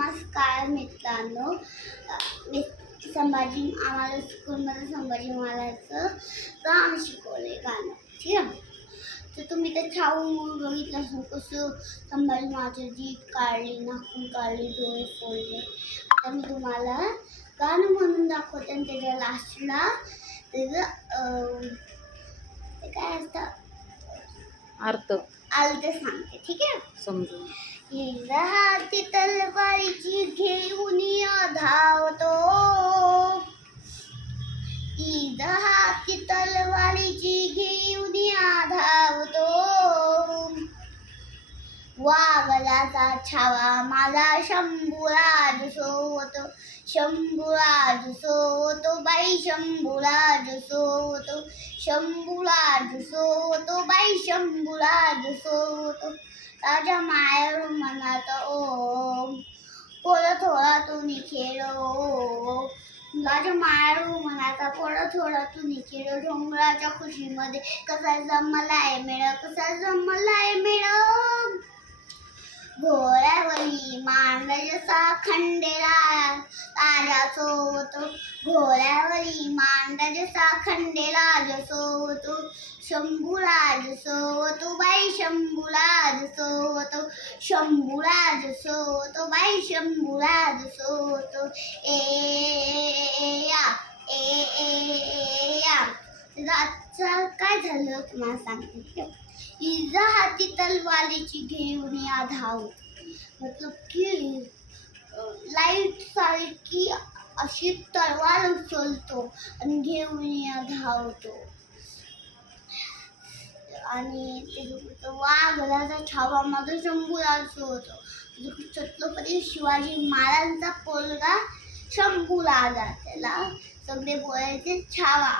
नमस्कार मित्रांनो. मी आम्हाला स्कूलमध्ये संभाजी महाराजांचं गाणं शिकवले गाणं. ठीक आहे. तर तुम्ही तर छाऊ मूवी बघितलं असेल, कसं संभाजी महाराजांची जीभ काढली, नाखून काढली, डोळे फोडले. आता मी तुम्हाला गाणं म्हणून दाखवते आणि त्याच्या लास्टला त्याचं ते काय असतं अर्थ सांगते. ठीक आहे, समजून. हाती तलवारीची घेऊन धावतो, हाती तलवारीची घेऊन धावतो, वाघलाचा छावा माझा शंभूराज सोवतो, शंभूराज सोवतो बाई, शंभूराज सोवतो, शंभूराज सोवतो बाई, शंभूराज सोवतो. राजा मायाळू म्हणत ओ, पोरं थोडा तुम्ही खेळो. राजा मायाळू म्हणाता, पोरं थोडा तुम्ही खेळो. डोंगराच्या खुशीमध्ये कसा जमलाय मेळ, कसा जमलाय मेळ. घोड्यावरी मांडजसा खंडेरा राजा सोवतो, घोड्यावरी मांडजसा खंडेराज सोवतो, शंभूराज सोवतो बाई, शंभूराज सोवतो, शंभूराज सोवतो बाई, शंभूराज सोवतो. या आजचं काय झालं तुम्हाला सांगते. हाती तलवारीची घेऊन धाव, मतलब की लाईट सारखी अशी तलवार उचलतो आणि घेऊन धावतो. आणि वाघाचा छावा माझा शंभूराज होतो. छत्रपती शिवाजी महाराजांचा पोरगा शंभूराज, त्याला सगळे बोलायचे छावा.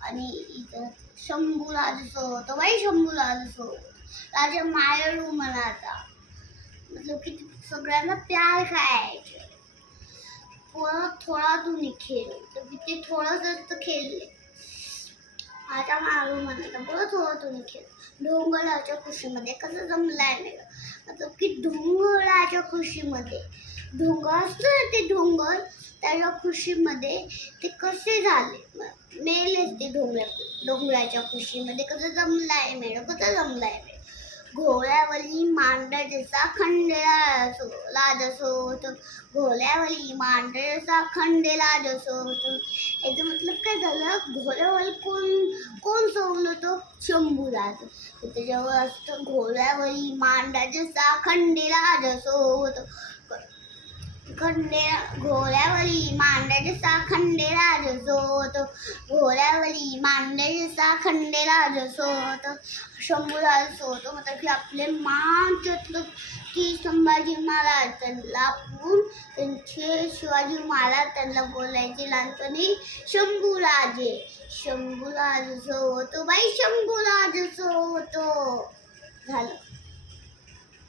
आणि इथं शंभूराज सोवतो बाई, शंभूराज सोवतो. राजा मायाळू म्हणाचा, मतलब की सगळ्यांना प्यार खायचे. थोडा तुम्ही खेळ, तर ते थोडंसं खेळले. राजा मायाळू म्हणाचा, थोडा तुम्ही खेळ. डोंगराच्या खुशीमध्ये कसं जमलाय मेळ, मतलब की डोंगराच्या खुशीमध्ये डोंगर असतं ते डोंगर, त्याच्या खुशीमध्ये ते कसे झाले मेलेच ते डोंगराच्या खुशीमध्ये कसं जमलाय मेळ, कसं जमलाय मेळ. घोड्यावरी मांडजसा खंडेराज सोवतो, घोड्यावरी मांडजसा खंडेराज सोवतो. याचं मतलब काय झालं, घोड्यावर कोण सोवलं तो शंभूराज. त्याच्यावर असतं घोड्यावरी मांडजसा खंडेराज सोवतो, घोड्यावरी मांडजसा खंडेराज सोवतो, घोड्यावरी मांडजसा खंडेराज सोवतो, शंभूराज सोवतो. मतलब की आपले मान चतलं की संभाजी महाराज त्यांना त्यांचे शिवाजी महाराज त्यांना बोलायचे लहानपणी शंभूराजे, शंभूराज सोवतो बाई, शंभूराज सोवतो. झालं.